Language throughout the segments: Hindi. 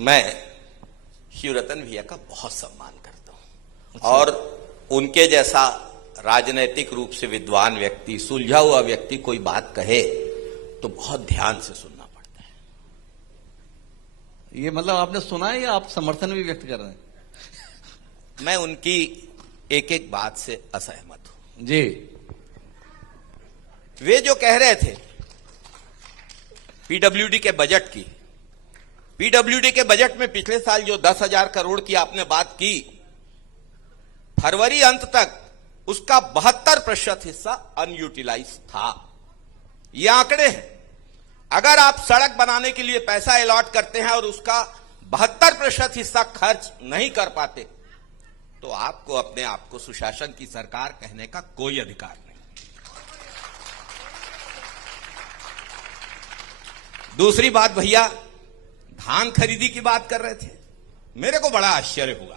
मैं शिवरतन भैया का बहुत सम्मान करता हूं और उनके जैसा राजनैतिक रूप से विद्वान व्यक्ति, सुलझा हुआ व्यक्ति कोई बात कहे तो बहुत ध्यान से सुनना पड़ता है। ये मतलब आपने सुना है या आप समर्थन भी व्यक्त कर रहे हैं? मैं उनकी एक एक बात से असहमत हूं जी। वे जो कह रहे थे पीडब्ल्यूडी के बजट की, पीडब्ल्यूडी के बजट में पिछले साल जो 10,000 करोड़ की आपने बात की, फरवरी अंत तक उसका 72% हिस्सा अनयूटिलाइज था। ये आंकड़े हैं। अगर आप सड़क बनाने के लिए पैसा अलॉट करते हैं और उसका 72% हिस्सा खर्च नहीं कर पाते तो आपको अपने आप को सुशासन की सरकार कहने का कोई अधिकार नहीं। दूसरी बात, भैया धान खरीदी की बात कर रहे थे, मेरे को बड़ा आश्चर्य हुआ।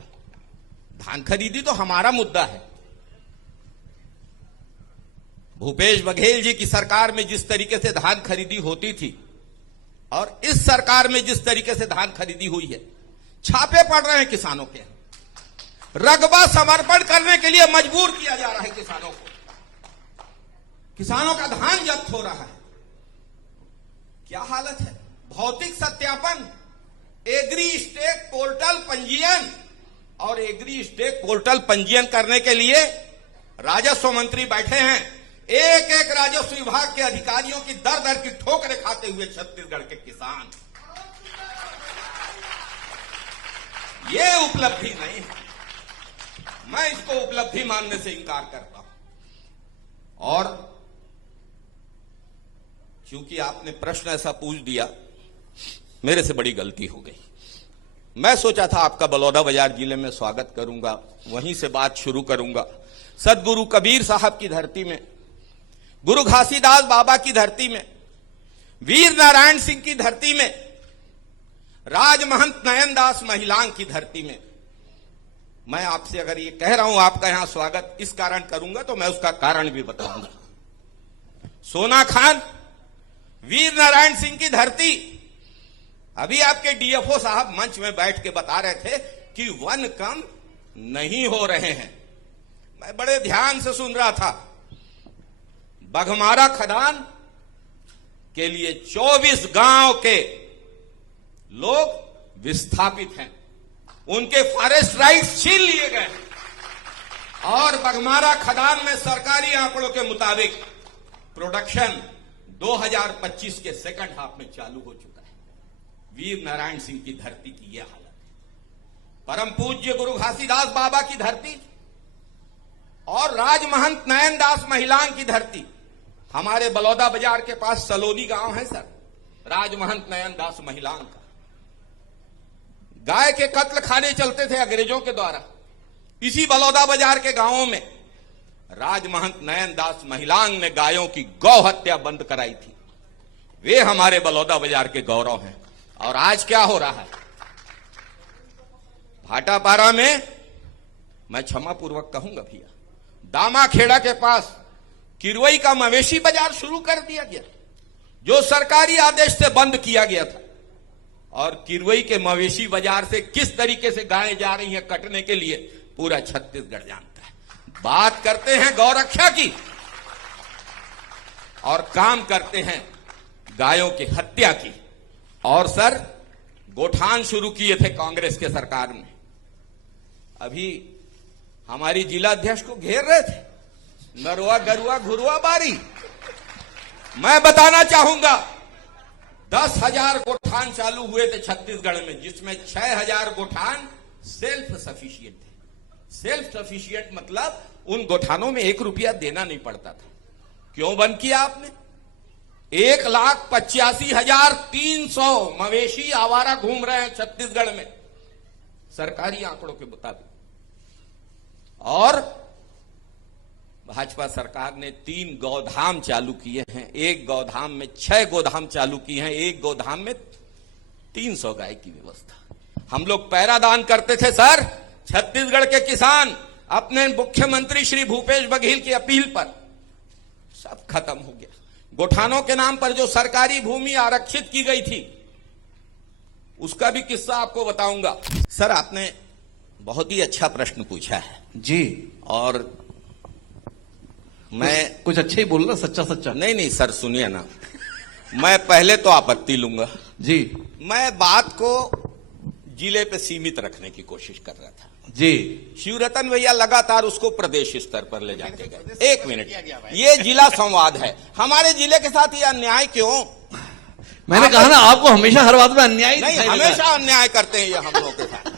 धान खरीदी तो हमारा मुद्दा है। भूपेश बघेल जी की सरकार में जिस तरीके से धान खरीदी होती थी और इस सरकार में जिस तरीके से धान खरीदी हुई है, छापे पड़ रहे हैं किसानों के, रकबा समर्पण करने के लिए मजबूर किया जा रहा है किसानों को, किसानों का धान जब्त हो रहा है। क्या हालत है? भौतिक सत्यापन, एग्री स्टेक पोर्टल पंजीयन, और एग्री स्टेक पोर्टल पंजीयन करने के लिए राजस्व मंत्री बैठे हैं, एक एक राजस्व विभाग के अधिकारियों की दर दर की ठोकरें खाते हुए छत्तीसगढ़ के किसान। ये उपलब्धि नहीं है, मैं इसको उपलब्धि मानने से इंकार करता हूं। और क्योंकि आपने प्रश्न ऐसा पूछ दिया, मेरे से बड़ी गलती हो गई। मैं सोचा था आपका बलौदाबाजार जिले में स्वागत करूंगा, वहीं से बात शुरू करूंगा। सदगुरु कबीर साहब की धरती में, गुरु घासीदास बाबा की धरती में, वीर नारायण सिंह की धरती में, राजमहंत नयनदास महिलांग की धरती में मैं आपसे अगर ये कह रहा हूं आपका यहां स्वागत इस कारण करूंगा तो मैं उसका कारण भी बताऊंगा। सोना खान, वीर नारायण सिंह की धरती, अभी आपके डीएफओ साहब मंच में बैठ के बता रहे थे कि वन कम नहीं हो रहे हैं। मैं बड़े ध्यान से सुन रहा था। बघमारा खदान के लिए 24 गांव के लोग विस्थापित हैं, उनके फॉरेस्ट राइट्स छीन लिए गए और बघमारा खदान में सरकारी आंकड़ों के मुताबिक प्रोडक्शन 2025 के सेकंड हाफ में चालू हो चुका है। वीर नारायण सिंह की धरती की यह हालत है। परम पूज्य गुरु घासीदास बाबा की धरती और राजमहंत नयनदास महिलांग की धरती, हमारे बलौदाबाजार के पास सलोनी गांव है सर, राजमहंत नयनदास महिलांग का। गाय के कत्ल खाने चलते थे अंग्रेजों के द्वारा, इसी बलौदाबाजार के गांवों में राजमहंत नयनदास महिलांग ने गायों की गौ हत्या बंद कराई थी। वे हमारे बलौदाबाजार के गौरव हैं। और आज क्या हो रहा है भाटापारा में, मैं क्षमापूर्वक कहूंगा भैया, दामाखेड़ा के पास किरवई का मवेशी बाजार शुरू कर दिया गया, जो सरकारी आदेश से बंद किया गया था। और किरवई के मवेशी बाजार से किस तरीके से गायें जा रही हैं कटने के लिए, पूरा छत्तीसगढ़ जानता है। बात करते हैं गौरक्षा की और काम करते हैं गायों की हत्या की। और सर, गोठान शुरू किए थे कांग्रेस के सरकार में, अभी हमारी जिला अध्यक्ष को घेर रहे थे, नरुआ गरुआ घुरुआ बारी। मैं बताना चाहूंगा 10,000 गोठान चालू हुए थे छत्तीसगढ़ में, जिसमें 6,000 गोठान सेल्फ सफिशिएंट थे। सेल्फ सफिशिएंट मतलब उन गोठानों में 1 रुपया देना नहीं पड़ता था। क्यों बंद किया आपने? 1,85,300 मवेशी आवारा घूम रहे हैं छत्तीसगढ़ में सरकारी आंकड़ों के मुताबिक। और भाजपा सरकार ने 3 गौधाम चालू किए हैं। एक गौधाम में 6 गोधाम चालू किए हैं, एक गोधाम में 300 गाय की व्यवस्था। हम लोग पैरादान करते थे सर, छत्तीसगढ़ के किसान अपने मुख्यमंत्री श्री भूपेश बघेल की अपील पर, सब खत्म हो गया। गोठानों के नाम पर जो सरकारी भूमि आरक्षित की गई थी, उसका भी किस्सा आपको बताऊंगा। सर, आपने बहुत ही अच्छा प्रश्न पूछा है जी। और मैं कुछ अच्छा ही बोल रहा, सच्चा सच्चा। नहीं सर, सुनिए ना, मैं पहले तो आपत्ति लूंगा जी मैं बात को जिले पे सीमित रखने की कोशिश कर रहा था जी। शिवरतन भैया लगातार उसको प्रदेश स्तर पर ले जाते गए। एक मिनट, ये जिला संवाद है, हमारे जिले के साथ ये अन्याय क्यों? मैंने कहा ना आपको हमेशा हर बात में अन्याय नहीं, दिखाई देता है। हमेशा अन्याय करते हैं ये हम लोगों के साथ।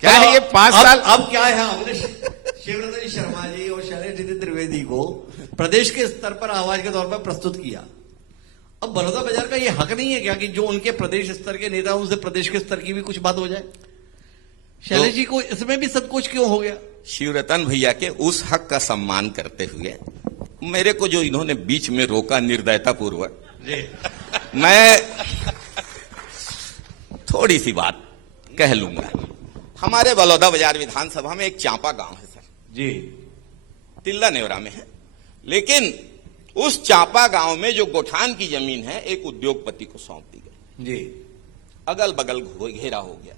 क्या है ये 5 साल? अब क्या है, हमने शिवरतन शर्मा जी और शैलेश त्रिवेदी को प्रदेश के स्तर पर आवाज के तौर पर प्रस्तुत किया। अब बड़ौदा बाजार का ये हक नहीं है क्या कि जो उनके प्रदेश स्तर के नेता उनसे प्रदेश के स्तर की भी कुछ बात हो जाए? शैलेश जी को इसमें भी संकोच क्यों हो गया? शिवरतन भैया के उस हक का सम्मान करते हुए मेरे को जो इन्होंने बीच में रोका निर्दयता पूर्वक, मैं थोड़ी सी बात कह लूंगा। हमारे बलौदा बाजार विधानसभा में एक चांपा गांव है सर जी, तिल्ला नेवरा में है, लेकिन उस चांपा गांव में जो गोठान की जमीन है एक उद्योगपति को सौंप दी गई जी। अगल बगल घेरा हो गया।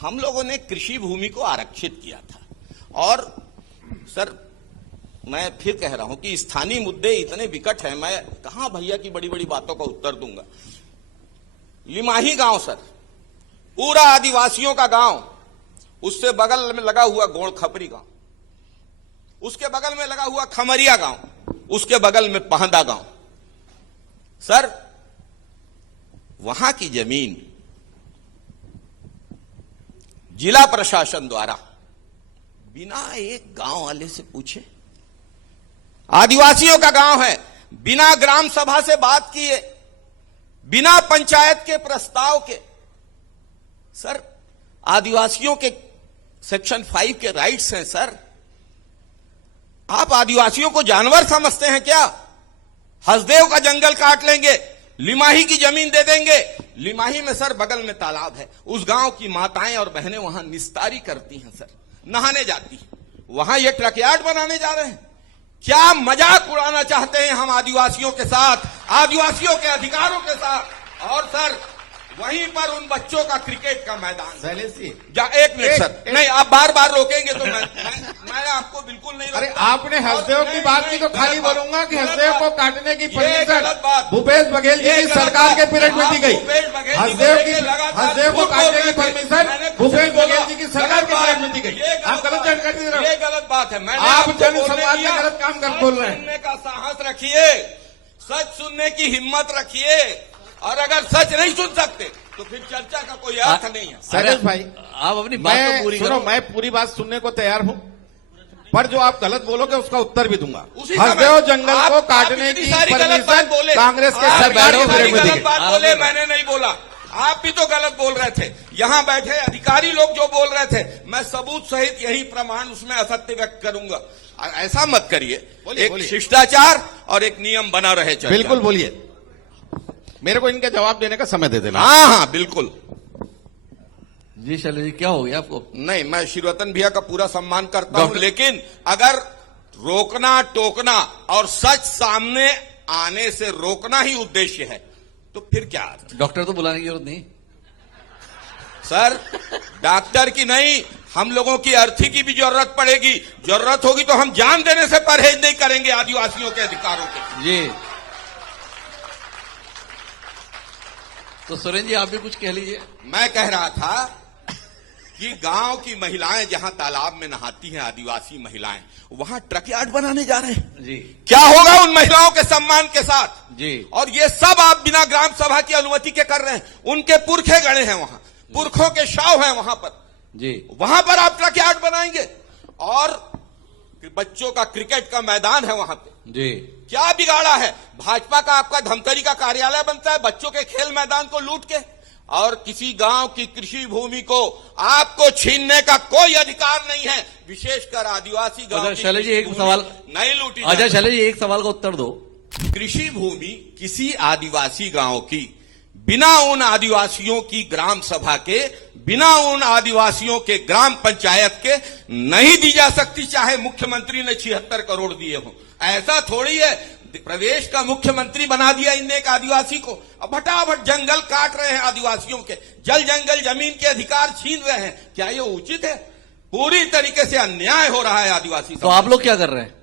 हम लोगों ने कृषि भूमि को आरक्षित किया था। और सर, मैं फिर कह रहा हूं कि स्थानीय मुद्दे इतने विकट हैं, मैं कहां भैया की बड़ी बड़ी बातों का उत्तर दूंगा। लिमाही गांव सर, पूरा आदिवासियों का गांव, उससे बगल में लगा हुआ गोड़ खपरी गांव, उसके बगल में लगा हुआ खमरिया गांव, उसके बगल में पहंदा गांव। सर, वहां की जमीन जिला प्रशासन द्वारा बिना एक गांव वाले से पूछे, आदिवासियों का गांव है, बिना ग्राम सभा से बात किए, बिना पंचायत के प्रस्ताव के, सर आदिवासियों के सेक्शन 5 के राइट्स हैं सर। आप आदिवासियों को जानवर समझते हैं क्या? हसदेव का जंगल काट लेंगे, लिमाही की जमीन दे देंगे। लिमाही में सर बगल में तालाब है, उस गांव की माताएं और बहनें वहां निस्तारी करती हैं सर, नहाने जाती हैं। वहां ये ट्रक यार्ड बनाने जा रहे हैं। क्या मजाक उड़ाना चाहते हैं हम आदिवासियों के साथ, आदिवासियों के अधिकारों के साथ? और सर वहीं पर उन बच्चों का क्रिकेट का मैदान। शैलेश जी, एक मिनट सर, नहीं आप बार बार रोकेंगे तो मैं आपको बिल्कुल नहीं अरे रोकूंगा। आपने हसदेव की बात की तो खाली बोलूंगा कि हसदेव को काटने की गलत परमिशन बात। भूपेश बघेल जी की सरकार के पीरियड में दी गई। भूपेश बघेल जी को हसदेव लेके लगातार हसदेव को झूठ बोल काटने रहे की थे। परमिशन मैंने कुछ भूपेश नहीं बोला। बघेल जी की सरकार के पीरियड में दी गई। ये आप गलत जानकारी दे रहे हो। ये गलत बात है। मैंने आप आपको जन बोलने संवाद में दिया। गलत काम कर बोल रहे हैं। सुनने का साहस रखिए, सच सुनने की हिम्मत रखिए, और अगर सच नहीं सुन सकते तो फिर चर्चा का कोई अर्थ नहीं है। शैलेश भाई, आप अपनी बात तो पूरी सुनो, करो। मैं पूरी बात सुनने को तैयार हूं, पर जो आप गलत बोलोगे उसका उत्तर भी दूंगा। उसी हसदेव समय जंगल आप- को आप काटने इतनी की सारी गलत बात बोले। परमिशन कांग्रेस के आप सरकार इतनी के सारी पीरियड में दी गलत गई। बात बोले, मैंने नहीं बोला। आप भी तो गलत बोल रहे थे। यहां बैठे अधिकारी लोग जो बोल रहे थे, मैं सबूत सहित यही प्रमाण उसमें असत्य व्यक्त करूंगा। और ऐसा मत करिए, बोलिए, एक बोलिए। शिष्टाचार और एक नियम बना रहे चर्चा। बिल्कुल बोलिए, मेरे को इनके जवाब देने का समय दे देना। हाँ बिल्कुल। जी शैलेश जी, क्या हो गया आपको? नहीं, मैं शिवरतन भैया का पूरा सम्मान करता हूं, डॉक्टर- लेकिन अगर रोकना टोकना और सच सामने आने से रोकना ही उद्देश्य है तो फिर क्या अर्थ? डॉक्टर तो बुलाने की जरूरत नहीं। सर, डॉक्टर की नहीं, हम लोगों की अर्थी की भी जरूरत पड़ेगी। जरूरत होगी तो हम जान देने से परहेज नहीं करेंगे आदिवासियों के अधिकारों के। जी, तो सुरेंद्र जी आप भी कुछ कह लीजिए। मैं कह रहा था कि गांव की महिलाएं जहां तालाब में नहाती हैं, आदिवासी महिलाएं, वहां ट्रक यार्ड बनाने जा रहे हैं। जी क्या होगा उन महिलाओं के सम्मान के साथ? जी। और ये सब आप बिना ग्राम सभा की अनुमति के कर रहे हैं। उनके पुरखे गड़े हैं वहां, पुरखों के शव हैं वहां पर, जी वहां पर आप ट्रक यार्ड बनाएंगे। और बच्चों का क्रिकेट का मैदान है वहां पे, जी। क्या बिगाड़ा है? भाजपा का आपका धमतरी का कार्यालय बनता है बच्चों के खेल मैदान को लूट के, और किसी गांव की कृषि भूमि को आपको छीनने का कोई अधिकार नहीं है, विशेषकर आदिवासी गांव अच्छा की शैलेश जी, कृषि एक भूमि सवाल नहीं लूटी अच्छा जाती। शैलेश जी, एक सवाल का उत्तर दो। कृषि भूमि किसी आदिवासी गांव की बिना उन आदिवासियों की ग्राम सभा के, बिना उन आदिवासियों के ग्राम पंचायत के नहीं दी जा सकती, चाहे मुख्यमंत्री ने 76 करोड़ दिए हों। ऐसा थोड़ी है प्रदेश का मुख्यमंत्री बना दिया इनने एक आदिवासी को। अब फटाफट जंगल काट रहे हैं आदिवासियों के, जल जंगल जमीन के अधिकार छीन रहे हैं। क्या ये उचित है? पूरी तरीके से अन्याय हो रहा है आदिवासी तो आप लोग क्या कर रहे हैं?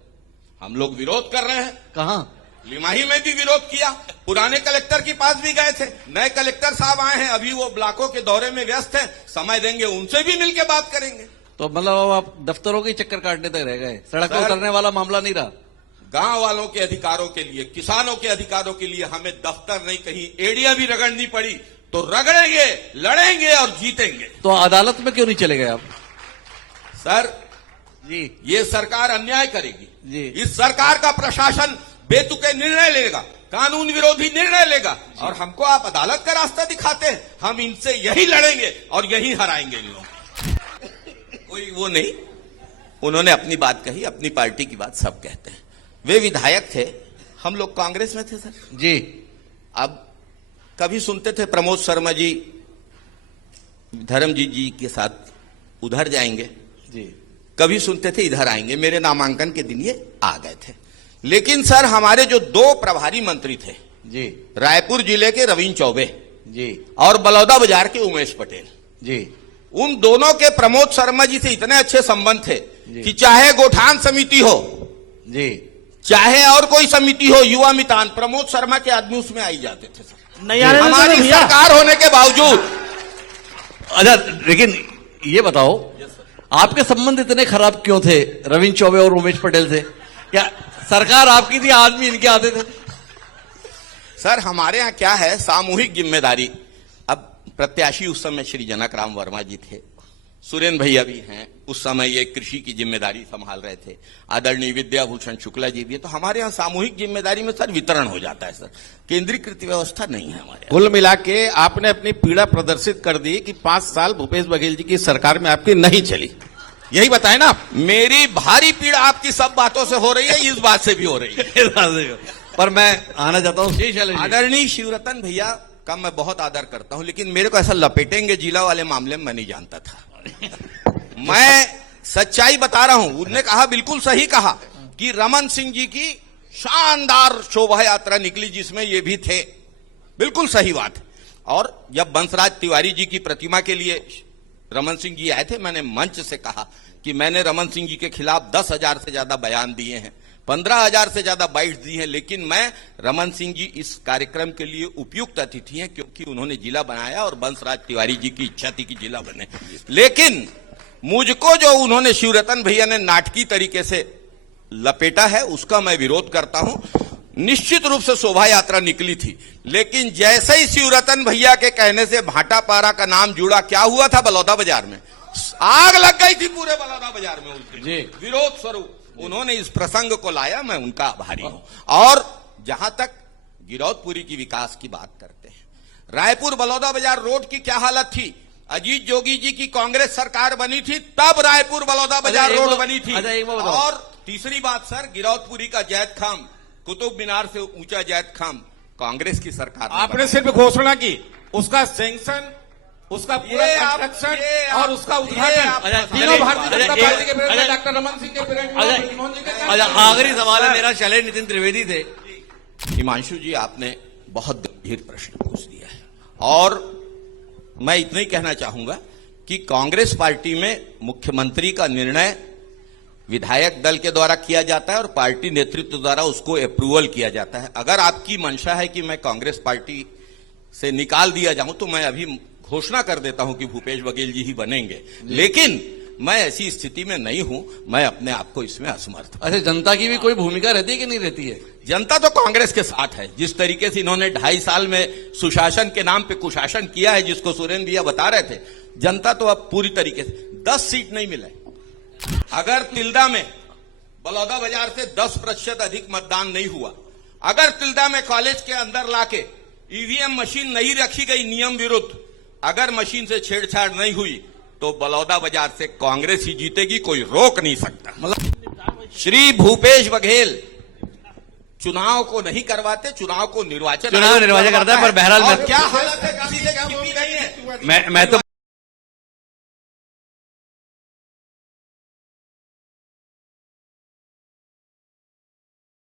हम लोग विरोध कर रहे हैं। कहां? लिमाही में भी विरोध किया, पुराने कलेक्टर के पास भी गए थे, नए कलेक्टर साहब आए हैं, अभी वो ब्लॉकों के दौरे में व्यस्त हैं, समय देंगे उनसे भी मिलकर बात करेंगे। तो मतलब आप दफ्तरों के चक्कर काटने तक रह गए, सड़क पर उतरने वाला मामला नहीं रहा। गांव वालों के अधिकारों के लिए, किसानों के अधिकारों के लिए हमें दफ्तर नहीं, कहीं एड़ियां भी रगड़नी पड़ी तो रगड़ेंगे, लड़ेंगे और जीतेंगे। तो अदालत में क्यों नहीं चले गए आप? सर जी ये सरकार अन्याय करेगी जी। इस सरकार का प्रशासन बेतुके निर्णय लेगा, कानून विरोधी निर्णय लेगा, और हमको आप अदालत का रास्ता दिखाते हैं। हम इनसे यही लड़ेंगे और यही हराएंगे इन लोगों को। कोई वो नहीं, उन्होंने अपनी बात कही, अपनी पार्टी की बात सब कहते हैं। वे विधायक थे, हम लोग कांग्रेस में थे सर जी। अब कभी सुनते थे प्रमोद शर्मा जी धर्मजीत जी के साथ उधर जाएंगे जी, कभी सुनते थे इधर आएंगे। मेरे नामांकन के दिन ये आ गए थे। लेकिन सर हमारे जो दो प्रभारी मंत्री थे जी रायपुर जिले के रवीन चौबे जी और बलौदाबाजार के उमेश पटेल, जी उन दोनों के प्रमोद शर्मा जी से इतने अच्छे संबंध थे जी। कि चाहे गोठान समिति हो, जी, चाहे और कोई समिति हो, युवा मितान, प्रमोद शर्मा के आदमी उसमें आई जाते थे सर, नहीं आ रहे थे हमारी भैया। सरकार होने के बावजूद। अच्छा, लेकिन ये बताओ आपके संबंध इतने खराब क्यों थे रवीन चौबे और उमेश पटेल से? क्या सरकार आपकी थी, आदमी इनके आते थे? सर हमारे यहाँ क्या है, सामूहिक जिम्मेदारी। अब प्रत्याशी उस समय श्री जनक राम वर्मा जी थे, सुरेंद्र भैया भी हैं, उस समय ये कृषि की जिम्मेदारी संभाल रहे थे, आदरणीय विद्याभूषण शुक्ला जी भी है। तो हमारे यहाँ सामूहिक जिम्मेदारी में सर वितरण हो जाता है सर, केंद्रीकृत व्यवस्था नहीं है हमारे यहाँ। कुल मिला के आपने अपनी पीड़ा प्रदर्शित कर दी कि 5 साल भूपेश बघेल जी की सरकार में आपकी नहीं चली, यही बताए ना आप? मेरी भारी पीड़ा आपकी सब बातों से हो रही है, इस बात से भी हो रही है। पर मैं आना चाहता हूँ आदरणीय शिवरतन भैया का मैं बहुत आदर करता हूं, लेकिन मेरे को ऐसा लपेटेंगे जिला वाले मामले में मैं नहीं जानता था। मैं सच्चाई बता रहा हूं, उन्होंने कहा, बिल्कुल सही कहा कि रमन सिंह जी की शानदार शोभा यात्रा निकली जिसमें ये भी थे, बिल्कुल सही बात है। और जब बंसराज तिवारी जी की प्रतिमा के लिए रमन सिंह जी आए थे, मैंने मंच से कहा कि मैंने रमन सिंह जी के खिलाफ 10,000 से ज्यादा बयान दिए हैं, 15,000 से ज्यादा बाइट्स दी हैं, लेकिन मैं रमन सिंह जी इस कार्यक्रम के लिए उपयुक्त अतिथि हैं क्योंकि उन्होंने जिला बनाया और बंसराज तिवारी जी की इच्छा थी कि जिला बने। लेकिन मुझको जो उन्होंने शिवरतन भैया ने नाटकीय तरीके से लपेटा है उसका मैं विरोध करता हूं। निश्चित रूप से शोभा यात्रा निकली थी, लेकिन जैसे ही शिवरतन भैया के कहने से भाटापारा का नाम जुड़ा, क्या हुआ था बलौदाबाजार में? आग लग गई थी पूरे बलौदाबाजार में उस दिन विरोध स्वरूप। उन्होंने इस प्रसंग को लाया, मैं उनका आभारी हूं। और जहां तक गिरौदपुरी की विकास की बात करते हैं, रायपुर बलौदाबाजार रोड की क्या हालत थी? अजीत जोगी जी की कांग्रेस सरकार बनी थी तब रायपुर बलौदाबाजार रोड बनी थी। और तीसरी बात सर, गिरौदपुरी का जैद खाम, कुतुब मीनार से ऊंचा जैद खाम कांग्रेस की सरकार आपने सिर्फ घोषणा की, उसका सैंक्शन, उसका पूरा कंस्ट्रक्शन और उसका उद्घाटन तीनों भारतीय जनता पार्टी के प्रेसिडेंट डॉक्टर रमन सिंह के प्रेसिडेंट। आखिरी सवाल है मेरा, शैलेंद्र नितिन त्रिवेदी थे। हिमांशु जी आपने बहुत गंभीर प्रश्न पूछ दिया है, और मैं इतना ही कहना चाहूंगा कि कांग्रेस पार्टी में मुख्यमंत्री का निर्णय विधायक दल के द्वारा किया जाता है और पार्टी नेतृत्व द्वारा उसको अप्रूवल किया जाता है। अगर आपकी मंशा है कि मैं कांग्रेस पार्टी से निकाल दिया जाऊं तो मैं अभी घोषणा कर देता हूं कि भूपेश बघेल जी ही बनेंगे, लेकिन मैं ऐसी स्थिति में नहीं हूं, मैं अपने आप को इसमें असमर्थ। अच्छा, जनता की भी कोई भूमिका रहती है कि नहीं रहती है? जनता तो कांग्रेस के साथ है। जिस तरीके से इन्होंने 2.5 साल में सुशासन के नाम पे कुशासन किया है, जिसको सुरेंद्र भैया बता रहे थे, जनता तो अब पूरी तरीके से 10 सीट नहीं मिले। अगर तिल्दा में बलौदाबाजार से 10% अधिक मतदान नहीं हुआ, अगर तिल्दा में कॉलेज के अंदर लाके ईवीएम मशीन नहीं रखी गई नियम विरुद्ध, अगर मशीन से छेड़छाड़ नहीं हुई, तो बलौदाबाजार से कांग्रेस ही जीतेगी, कोई रोक नहीं सकता। श्री भूपेश बघेल चुनाव को नहीं करवाते, चुनाव को निर्वाचन करता है, पर बहरहाल क्या हालत है, किसी से छिपी नहीं है। मैं तो